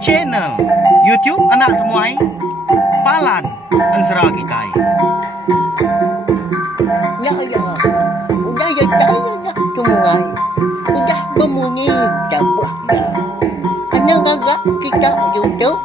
Channel YouTube Anak Temuai Palan Ansara Kitai. Ya ya, udah ya saya dah temuai, udah berbunyi cabut ya. Ana gagak kita YouTube.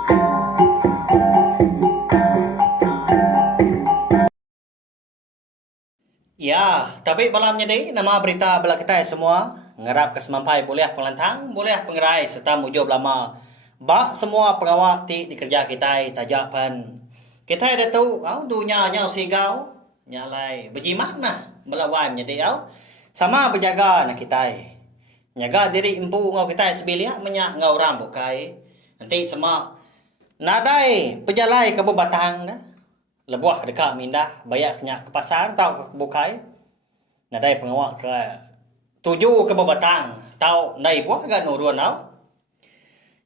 Ya, tapi malamnya ni nama berita bala kita semua ngarap ke semampai boleh pelantang, boleh pengerai serta mujub lama. Ba semua pengawal ti dikerja kita tajapan. Kita ada tahu, dunia nyau sigau, nyalai berjimat nah melawai menjadi au. Sama berjaga nak kita. Nyaga diri empu ngau kita sebilia menyak ngau ram bukai. Nanti semua nadai pejalai ke batang dah. Lebuah dekat mindah bayar kena ke pasar tau ke bukai. Nadai pengawak ke tuju ke batang tau nai buah ga nuruan tau.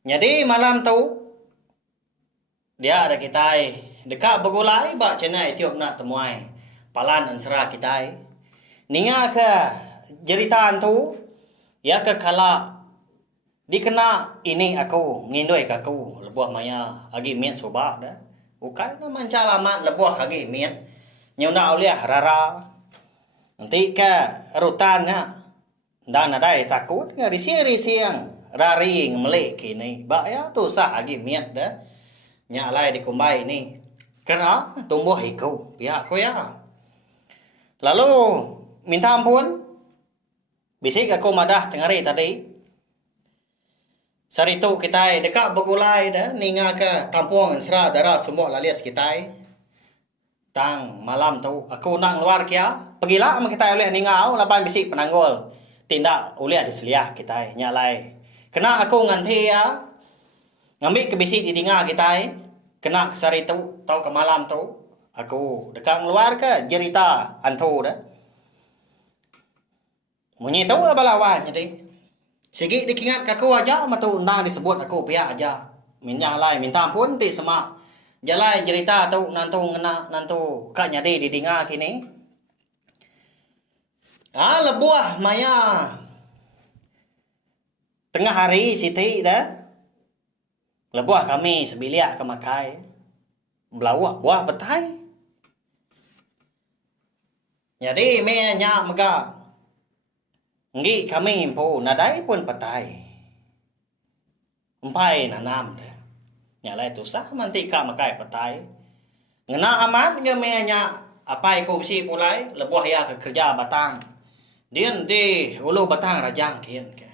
Jadi malam tu dia ada kita dekat begulai ba cenai tiup nak temuai palan ansara kita. Ninga ke jeritan tu ya ke kala dikena ini aku ngindoi ke aku lebuah maya agi mien soba dah. Bukan manca lamat lebuah lagi miet. Nyunda uliah rara. Nanti ke rutannya. Dan ada takut ke risiang raring melek kini. Ba ya tu sah lagi miet dah. Nyalai di kumbai ni. Kena tumbuh iku pihak ko ya. Lalu minta ampun. Bisik aku madah tengari tadi. Sari tu kita dekat begulai dah ninga ke kampung Ansara darah semua lalias kita. Tang malam tu aku nak luar kia. Pergilah sama kita oleh ningau laban bisik penanggul. Tindak oleh diseliah kita nyalai. Kena aku nganti ya. Ngambil ke bisik di dinga kita. Kena ke sari tu tau ke malam tu aku dekat luar ke jerita antu dah. Munyi tu balawan jadi. Segi dikingat kaku aja matu undang disebut aku pihak aja. Minyalai minta ampun ti semak. Jalai cerita tu nantu ngena nantu kak nyadi di dinga kini. Lebuah maya. Tengah hari siti dah. Lebuah kami sebiliak ke makai. Belawak buah betai. Jadi me nyak megak. Ngi kami impu nadai pun patai. Empai nanam dah. Nyalai tu sah mantika makai patai. Ngena amat nge menya apai ko bisi pulai lebuah ya ke kerja batang. Dien di ulu batang rajang kian ke.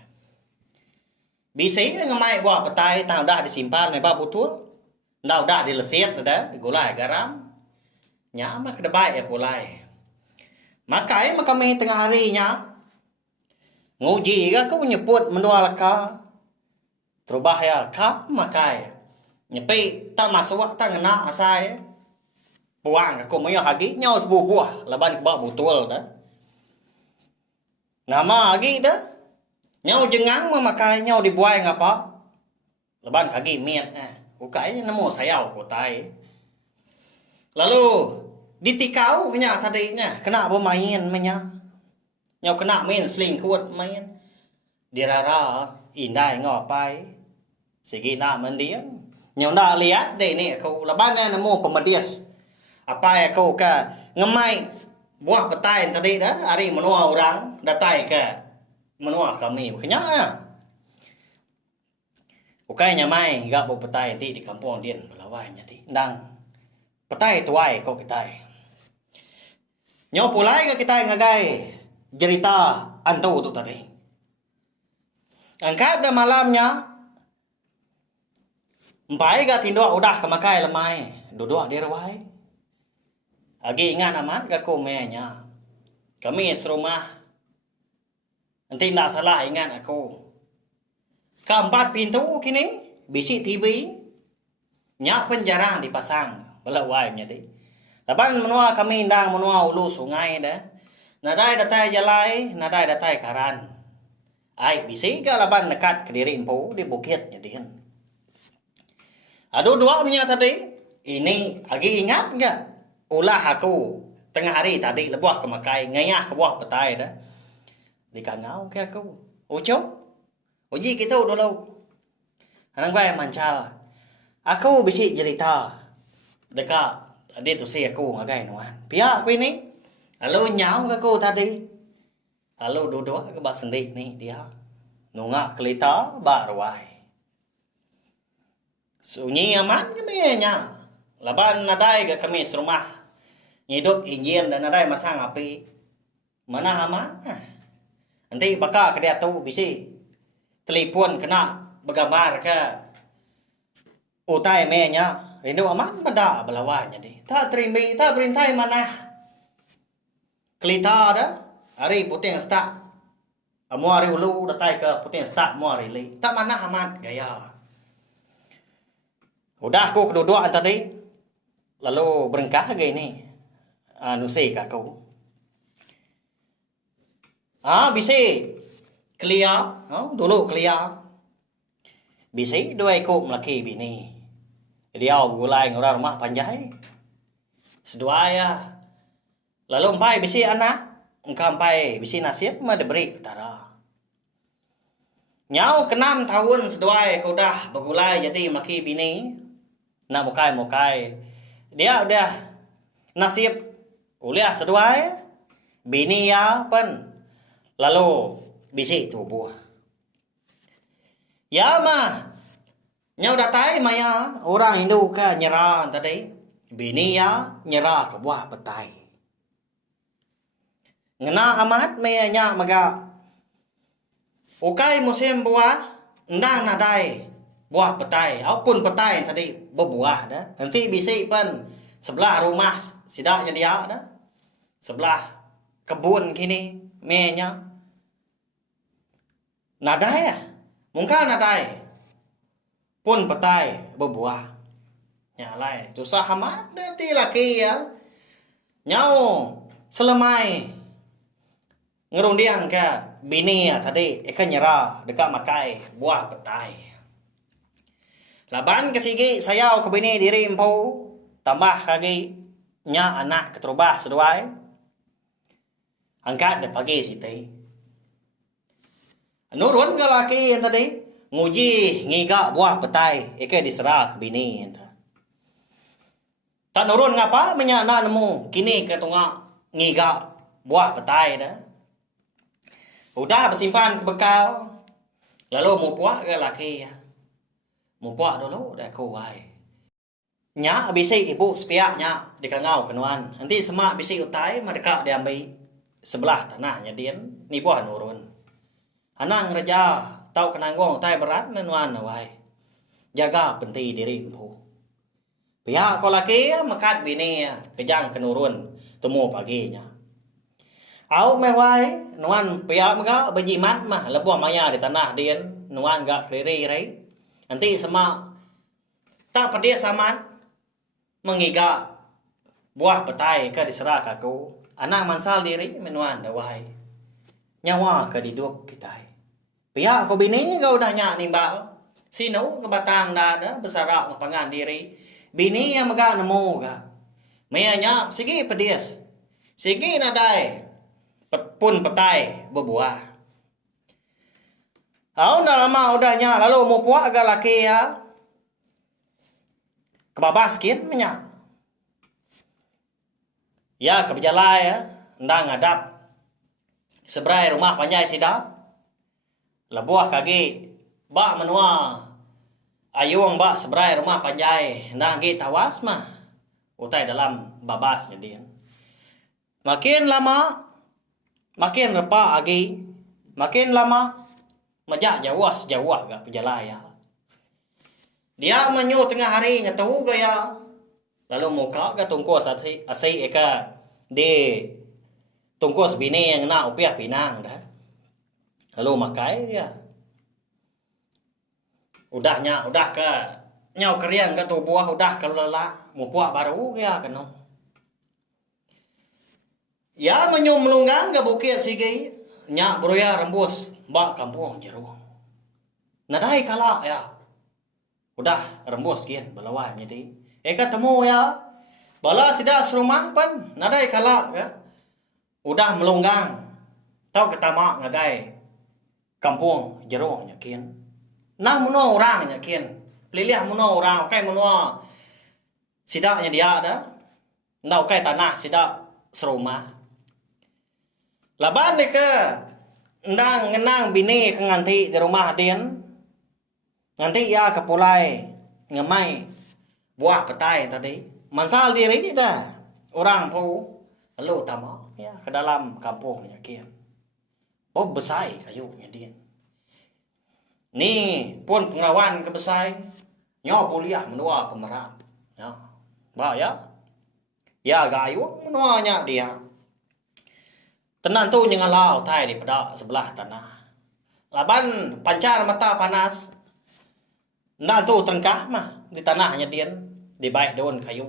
Bisi ngemai buah patai tang dah disimpan ne ba butul. Ndau dah dilesiat dah digulai garam. Nya mak debai pulai. Makai kami tengah harinya nguji ke aku nyebut mendual ka. Terubah ya ka makai. Nyepi tak masuk tak ngena asai. Puang aku moyo hagi nyau buah laban ke butul dah. Nama hagi dah. Nyau jengang memakai nyau dibuai ngapa? Laban kagi miet ukai nemu sayau kotai. Lalu ditikau kenya tadinya kena bermain menya. Nyau kena main sling kuat main. Dirara indai ngapai. Segi nak mendiang. Nyau nak lihat deh ni aku laban nemu pemedias. Apa aku ke ngemai buah petai tadi dah hari menua orang datai ke menua kami kenya ya. Ukai nyamai gak buah petai nanti di kampung Dien Pelawai jadi ndang petai tuai kau kita. Nyau pulai ke kita ngagai cerita antu tu tadi. Angkat dah malamnya. Empai ga tinduk udah ke makai lemai. Duduk di rawai. Agi ingat amat ga ku menya. Kami serumah. Nanti tak salah ingat aku. Keempat pintu kini. Bisi TV. Nyak pun jarang dipasang. Belawai menjadi. Laban menua kami indang menua ulu sungai dah. Nadai datai jalai, nadai datai karan. Ai bisi ke laban dekat ke diri empu di bukit nyedian. Aduh dua punya tadi. Ini lagi ingat enggak? Ulah aku tengah hari tadi lebuah ke makai ngayah ke buah petai dah. Di kangau ke aku. Ucap. Uji kita dulu. Anang bai mancal. Aku bisi cerita. Dekat dia tu si aku ngagai nuan. Pihak aku ini. Lalu nyau ke aku tadi. Lalu dua-dua ke bak sendik ni dia. Nungak kelita bak ruai. Sunyi aman kami nya. Laban nadai ke kami serumah. Hidup ingin dan nadai masang api. Mana aman? Nanti bakal ke dia tu bisi. Telepon kena bergambar ke utai menya rindu aman mada belawanya di tak terima tak berintai mana kelita dah hari puting stak amu hari ulu datai ke puting stak mu hari li tak mana aman gaya udah aku kedua tadi lalu berengkah gini nusi ke aku bisi kelia dulu kelia bisi dua ekor lelaki bini. Dia gulai ngora rumah panjai. Sedua ya. Lalu empai bisi anak, engkau empai bisi nasib mah diberi utara. Nyau ke-6 tahun sedua kau dah bergulai jadi lelaki bini. Nak mukai. Dia udah nasib uliah sedua bini ya pen. Lalu bisi tubuh. Ya mah nyau datai maya orang Hindu ke nyerah tadi bini ya nyerah ke buah petai ngena amat maya maga ukai musim buah ndang nadai buah petai apun petai tadi berbuah dah nanti bisi pan sebelah rumah sidaknya dia dah sebelah kebun kini menya nadai ya mungkin nadai pun petai berbuah. Nyalai tu sahamat nanti laki ya. Nyau selemai ngerundiang ke bini ya tadi ikan nyerah dekat makai buah petai. Laban kesigi saya ke bini diri empu tambah lagi nya anak keterubah seduai. Angkat dah pagi siti. Nurun ke laki yang tadi nguji ngiga buah petai eke diserah ke bini enta. Tak nurun ngapa menyana nemu kini ke tunga ngiga buah petai dah. Udah bersimpan ke bekal. Lalu mu puak ke laki ya. Mu puak dulu dah ku wai. Nya bisi ibu sepiaknya di kangau kenuan. Nanti semak bisi utai mereka diambil sebelah tanahnya dia ni buah nurun. Anang raja tau kenanggong tai berat nenuan awai. Jaga penti diri empu. Pihak kau laki mekat bini kejang kenurun temu paginya. Au mewai nuan pihak mega berjimat mah lebuh maya di tanah dia nuan gak keriri rai. Nanti semak tak pedia saman mengiga buah petai ke diserah kaku. Anak mansal diri menuan dawai. Nyawa ke hidup kita. Pihak kau bini kau dah nyak nimbal. Sino ke batang dah besarak ngepangan diri. Bini yang megak nemu ka. Mayanya segi pedias. Segi nadai. Pun petai berbuah. Au dah lama udahnya lalu mau puak agak laki ya. Kebabas kin menyak. Ya kebejalai ya. Ndang ngadap. Seberai rumah panjai sidang. Lebuah kaki bak menua ayung bak seberai rumah panjai ndang gi tawas mah utai dalam babas jadi makin lama makin repa agi makin lama majak jauh gak pejalaya dia menyu tengah hari ngetu gaya lalu muka ke tungkos asai eka di tungkos bini yang nak upiah pinang dah. Lalu makai ya. Udah ke nyau keriang ke tubuh udah ke lelah mu puak baru ya kena. Ya menyum melunggang ke bukit sigi nyak beruya rembus bak kampung jeru. Nadai kalak ya. Udah rembus kian belawan jadi. Eka temu ya. Bala sida serumah pan nadai kalak ya. Udah melunggang. Tau ketamak ngadai kampung jero nya kian. Nah muno orang nya kian. Pilih muno orang kai muno sidaknya dia ada. Nau kai tanah sidak serumah. Laban ni ke ndang ngenang bini ke nganti di rumah din. Nanti ya kepulai ngemai buah petai tadi. Mansal diri ni dah. Orang pu lalu tama ya ke dalam kampungnya kian. Oh besai kayunya din. Ni pun pengawan ke besai. Nyo buliah menua pemerap. Ya. Ba ya. Ya gayu menuanya dia. Tenan tu nyengalau tai di pada sebelah tanah. Laban pancar mata panas. Ndan tu tengkah mah di tanahnya dia di baik daun kayu.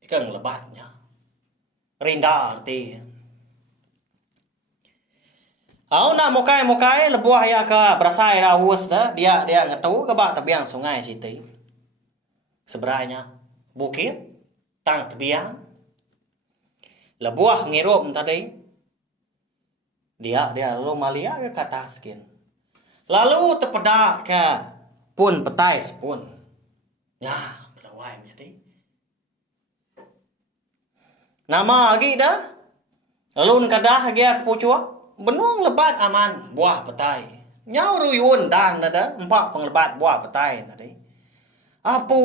Ikang lebatnya. Rinda arti. Au na mokai lebuah ya ka berasai rawus dah dia ngetau ke bak tebiang sungai situ. Seberanya bukit tang tebiang. Lebuah ngirup tadi. Dia lalu malia ke atas skin. Lalu terpedak ke pun petai sepun. Ya, belawai jadi. Nama lagi dah. Lalu kadah dia ke pucuk. Benung lebat aman buah petai. Nyau ruyun dan ada 4 penglebat buah petai tadi. Apu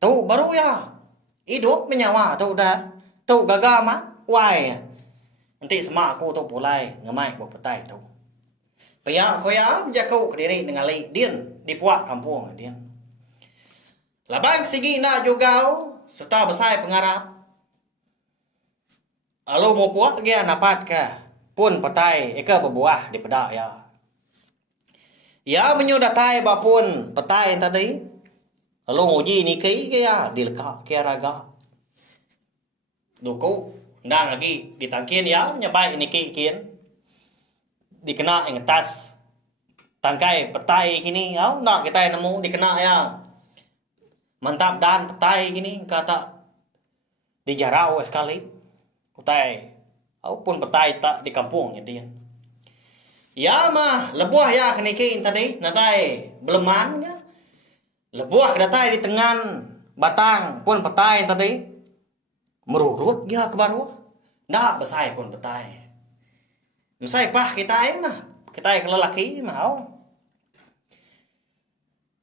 tu baru ya. Hidup menyawa tu dah. Tu gagal mah. Wai. Nanti semak aku tu pulai ngemai buah petai tu. Paya koya menjaku ke diri dengan li din di puak kampung din. Labang sigi nak juga serta besai pengarap. Lalu mau puak dia napat ke pun petai eka berbuah di pedak ya. Ya menyudatai bapun petai tadi. Lalu nguji niki ke ya dilekak ke raga. Duku ndang lagi ditangkin ya nyebai niki kian. Dikena yang atas tangkai petai kini au nak kita nemu dikena ya. Mantap dan petai kini kata dijarau sekali. Kutai au pun petai tak di kampungnya dia. Ya mah lebuah ya kenikin tadi nadai beleman ya. Lebuah kedatai di tengan batang pun petai tadi merurut ya ke bawah. Ndak besai pun petai. Mesai pah kita mah. Kita ke lelaki mau.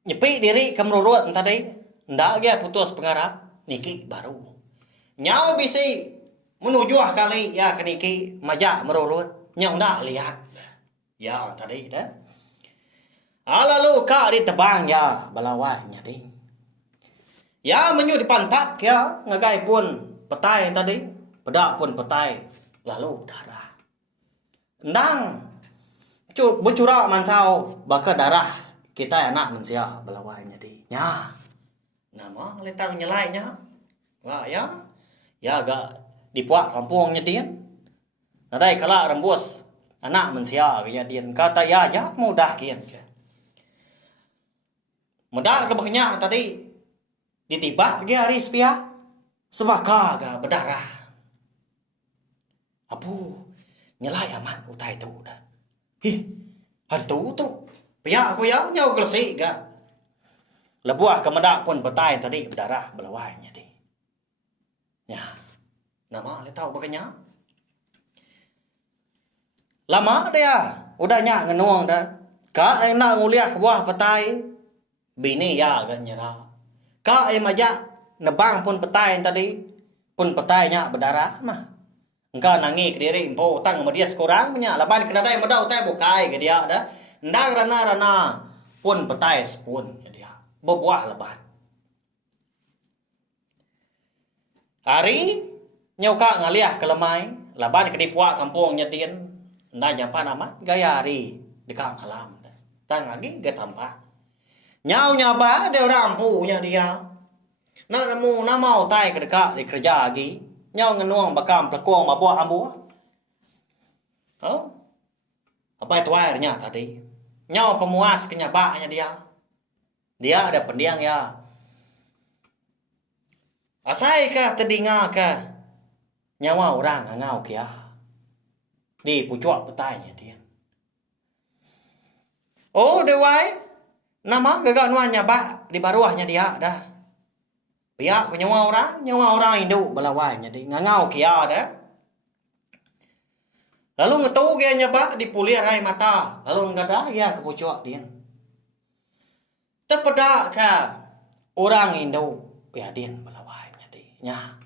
Nyepi diri ke merurut tadi. Ndak dia putus pengarap. Niki baru. Nyau bisi menuju kali ya ke niki majak merurut. Nyau ndak lihat. Ya tadi dah. Lalu kak ditebang ya balawahnya ding. Ya menyu dipantap ya ngagai pun petai tadi. Pedak pun petai. Lalu darah. Ndang. Bercurak mansau. Baka darah. Kita anak manusia belawainya di. Ya. Nama letang nyelainya. Wah ya. Ya agak dipuak kampungnya dia. Nadai kala rembus. Anak manusia kaya dia. Kata ya mudah kian. Mudah kebaknya tadi. Ditibak dia haris pia. Sebaka agak berdarah. Apu, nyelai aman utai tu dah. Hi, hantu tu. Pihak aku ya nyau gelsi ga. Lebuah kemedak pun petai tadi berdarah belawainya di. Ya, nama le tahu baganya. Lama dia, udah nyak ngenuang dah. Ka enak nguliah ke buah petai. Bini ya agak nyerah. Ka majak nebang pun petai tadi. Pun petainya berdarah mah. Engkau nangi ke diri empo tang sama dia sekurang punya laban kena dai medau tai bukai ke dia dah ndang rana pun petai sepun ke dia berbuah lebat hari nyoka ngaliah ke lemai laban ke dipuak kampungnya din nda jampan amat gaya hari dekat malam tang lagi ke tampak nyau nyaba dia rampunya dia nak nemu namau tai ke dekat di kerja lagi nyau ngenuang bakam pelakong mabuah ambu. Oh. Apa itu airnya tadi? Nyau pemuas kenyabaknya dia. Dia ada pendiang ya. Asai kah tedinga kah? Nyawa orang ngau kia. Di pucuk petainya dia. Oh, dewai. Nama gagak nuannya ba di baruahnya dia dah. Pihak ke nyawa orang Hindu balawai jadi ngangau kia dah. Lalu ngetu dia nyaba di pulir ai mata. Lalu ngada ya kepucuk dia. Tepedak ka orang Hindu ya dia balawai jadi nya.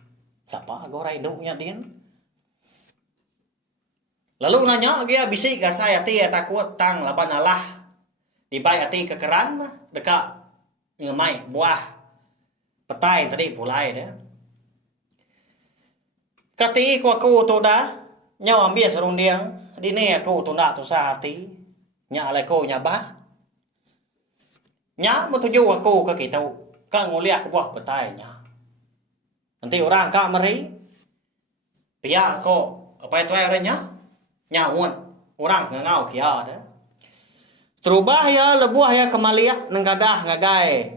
Siapa orang Hindu nya dia? Lalu nanya dia bisik ka saya ti takut tang laban Allah. Di bai ati kekeran dekat ngemai buah petai tadi pulai dah. Kati ku aku tu dah nyawa ambil serung dia di ni aku tu nak tu sa hati nya lai ko nya ba nya mu tuju aku ke kita ka nguliak buah petai nya nanti orang ka mari pia ko apa itu orangnya nya un orang ngau kia dah terubah ya lebuah ya kemalia nenggadah ngagai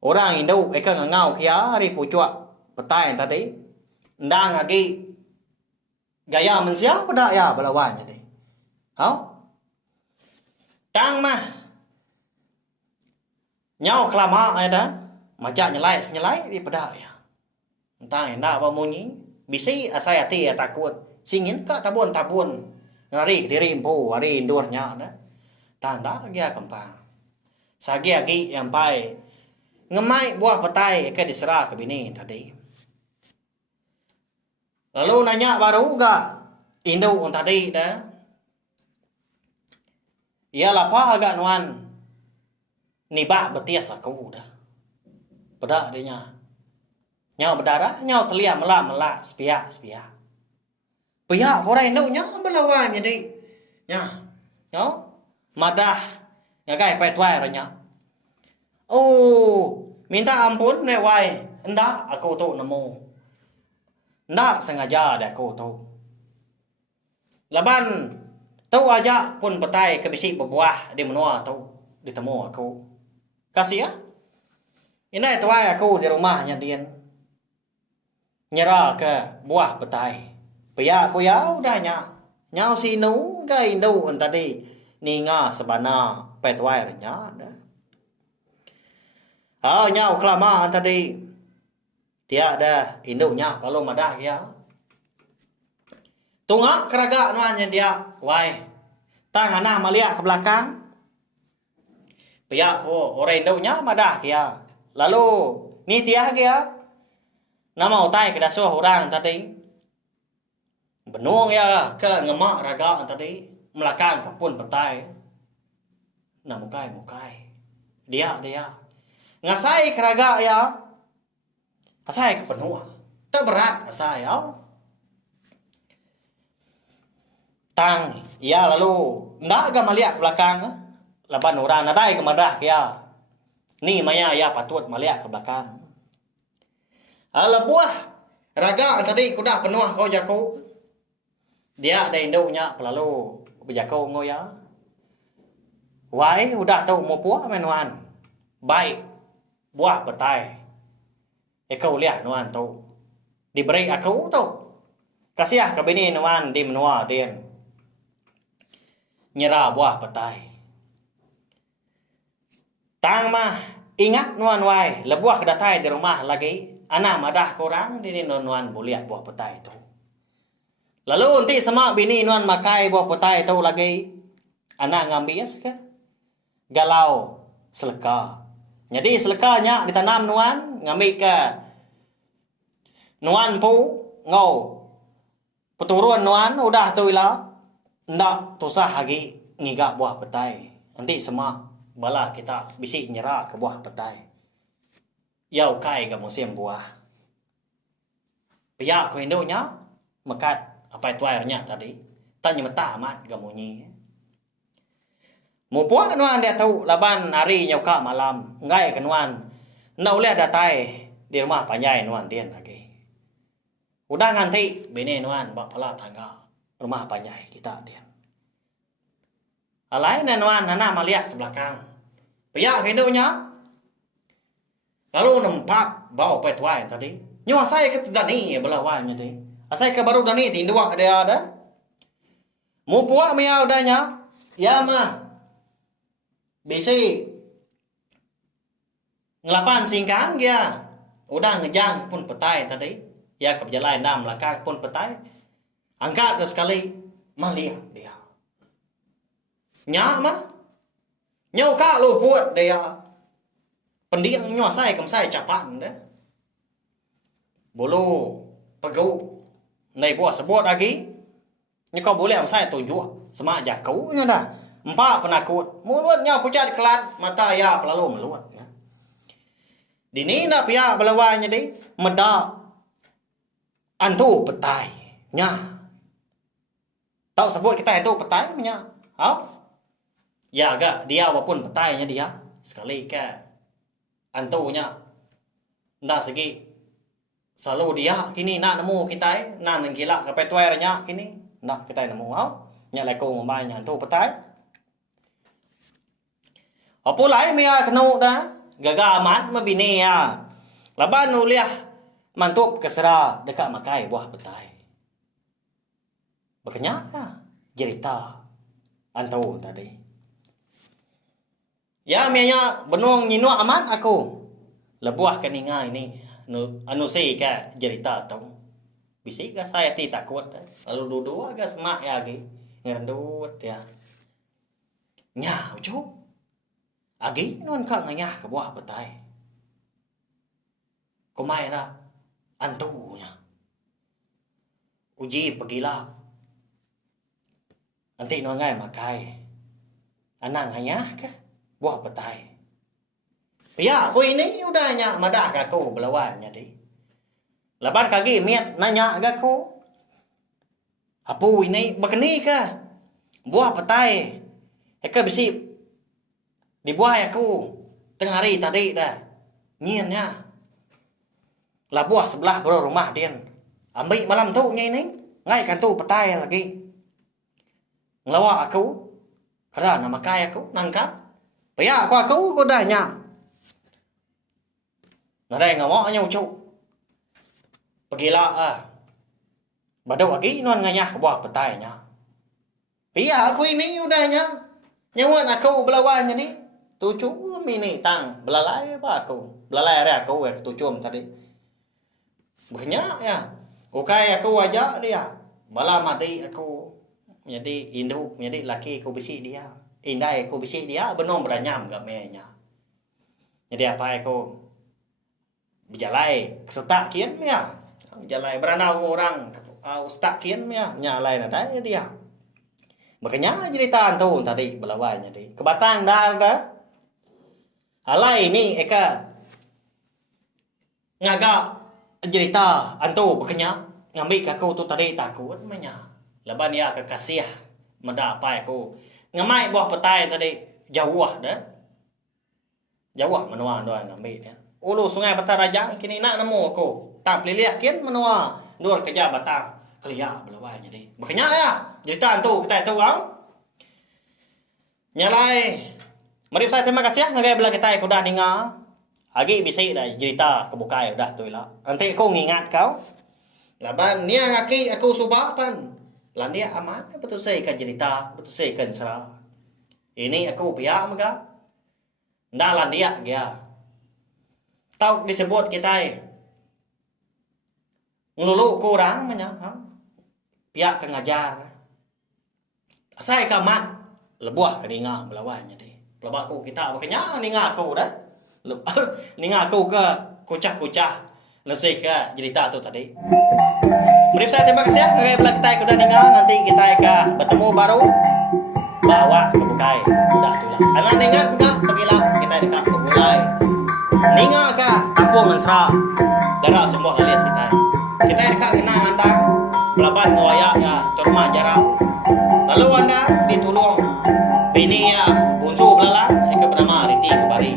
orang Hindu eka ngau kia hari pucuk petai tadi ndang lagi gaya mensia pada ya balawan jadi. Hau? Tang mah. Nyau kelama ada. Macam nyelai di pada ya. Entah endak apa munyi. Bisi asai hati ya takut. Singin ka tabun. Ngari diri impu hari indurnya ada. Tanda dia kempang. Sagi agi yang pai. Ngemai buah petai ke diserah ke bini tadi. Lalu nanya baru ga Hindu tadi dah. Ia lapa agak nuan nibak betias aku dah. Pada adanya. Nyau berdarah, nyau telia melak sepia. Pihak orang Hindu nya berlawan jadi. Nya. Nyau madah ngagai pai tuai ranya. Oh, minta ampun nek wai. Endak aku tu nemu. Ndak sengaja dah aku tahu. Laban tahu aja pun petai ke bisi berbuah di menua tahu ditemu aku. Kasih ya. Ini tuai aku di rumahnya dia. Nyerah ke buah petai. Pia aku ya udahnya. Nyau sinu ke Hindu tadi ninga sebana petuai renya dah. Nyau kelama tadi. Dia ada Hindunya kalau madah ya. Tunga keraga nuannya dia. Wai. Tang anak malia ke belakang. Pihak orang Hindunya madah ya. Lalu ni dia ya. Nama utai ke dasuh orang tadi. Benuang ya ke ngemak raga tadi. Melakang ke pun petai. Nah mukai. Dia. Ngasai keraga ya. Asai ke penuh. Tak berat asai ya. Tang, ya lalu ndak ga maliak ke belakang. Laban orang nadai ke madah kia. Ni maya ya patut maliak ke belakang. Ala buah raga tadi kuda penuh kau jaku. Dia ada Hindunya pelalu berjaku ngo ya. Wai udah tahu mau puah menuan. Baik buah petai. Kau lihat nuan tu. Diberi aku tu. Kasih ke bini nuan di menua dia. Nyerah buah petai. Tang mah ingat nuan wai. Lebuah kedatai di rumah lagi. Anak madah korang di nuan boleh buah petai tu. Lalu nanti sama bini nuan makai buah petai tu lagi. Anak ngambis ke? Galau seleka. Jadi selekanya ditanam nuan ngambil ke nuan pu ngau peturun nuan udah tu lah ndak tusah lagi ngigak buah petai. Nanti semua bala kita bisi nyerah ke buah petai. Yau kai ke musim buah. Pihak ku Hindunya mekat apa itu airnya tadi. Tanya mata amat gamunyi. Mu puak nuan dia tahu laban hari nyoka malam ngai kenuan na uleh datai di rumah panjai nuan dia lagi. Udah nganti bini nuan bak pala tangga rumah panjai kita dia. Alai nuan anak maliak ke belakang. Pihak Hindunya lalu nempak bawa petuai tadi. Nyo saya ke dani belawan tadi. Asai ke baru dani tindua dia ada. Mu puak mia udahnya. Ya mah. Bisi ngelapan singkang dia. Udah ngejang pun petai tadi. Ya ke berjalan enam langkah pun petai. Angkat sekali maliak dia. Nyak mah. Nhau ka lo buat dia. Pendiang nyo sai kam sai capan dah. Bolo pegau. Nei buat sebut lagi. Ni kau boleh am sai tunjuk. Semak jakau nya dah. Empat penakut. Mulut nya pucat kelat. Mata ya pelalu meluat. Dini nak pihak belawanya di. Medak. Antu petai. Nya. Tahu sebut kita itu petai nya. Hau? Ya agak dia walaupun petainya dia. Sekali ke. Antunya. Ndak segi. Selalu dia. Kini nak nemu kita. Nak nengkilak ke petuainya kini. Nak kita nemu. Hau? Nya leko membayanya antu petai. Apa lain mia kenu dah. Gagal amat mabini ya. Laban uliah mantup kesera dekat makai buah petai. Berkenyak lah. Jerita. Antau tadi. Ya mianya benung nyinua amat aku. Lebuah keninga ini. Anu si ke jerita tau. Bisik ke saya ti takut. Lalu duduk agak semak ya lagi. Ngerendut ya. Nya ucup. Agi non ka nganyah ke buah petai. Kumai na antunya. Uji pagila. Nanti non ngai makai. Anang nganyah ke buah petai. Ya aku ini udahnya madah ke aku belawannya di. Laban kagi miat nanya ke aku. Apu ini begini ke buah petai. Eka bisi dibuah aku tengah hari tadi dah. Nyiannya. Lah buah sebelah bro rumah dia. Ambil malam tu nya ini. Ngai kan tu petai lagi. Ngelawa aku. Karena nama kaya aku nangkap. Paya aku godanya. Nare ngawak nya ucu. Pergilah ah. Badau lagi non nganyah buah petai nya. Paya aku ini udahnya. Nyawan aku belawannya ni. Tujuh mini tang belalai apa aku belalai ada aku ya tujuh tadi banyak ya okai aku ajak dia bala mati aku jadi induk jadi laki aku bisi dia indai aku bisi dia benom beranyam gak menya jadi apa aku berjalai kesetak kian ya berjalai beranau orang ustak kian ya nyalai ada dia makanya cerita tu tadi belawanya di kebatang dah alai ni eka ngaga cerita antu bekenya ngambil aku tu tadi takut manya laban ya kekasih menda apa aku ngamai buah petai tadi jauh dah jauh menua doang ngambil dia ulu sungai Bataraja kini nak nemu aku tak peliliak kian menua dua kerja batang kelia belawanya di bekenya ya cerita antu kita tahu kau nyalai. Mari saya terima kasih ya ngagai belah kita aku dah ninga. Agi bisa dah cerita kebukai dah tu lah. Nanti aku ngingat kau. Laban nia ngaki aku subah pan. Lan dia aman betul saya ke cerita, betul saya ke serah. Ini aku pihak mega. Ndak lan dia dia. Tahu disebut kita ngelulu kurang menya. Pihak ke ngajar. Saya ke mat lebuah ke ninga melawannya deh. Lepas aku kita makanya ninga aku dah. Ninga aku ke kucah-kucah. Lesai ke cerita tu tadi. Mari saya terima kasih ya. Ngagai belah kita udah ninga. Nanti kita bertemu baru. Bawa ke bukai. Udah tu lah. Anak ninga enggak. Pergilah kita dekat ke bulai. Ninga ke kampung Ngensra. Darah semua alias kita. Kita dekat kenang anda. Pelaban ngawayak ya. Terumah jarak. Lalu anda ditolong. Bini ya. Bunsu belalang, eka bernama Riti Kebari.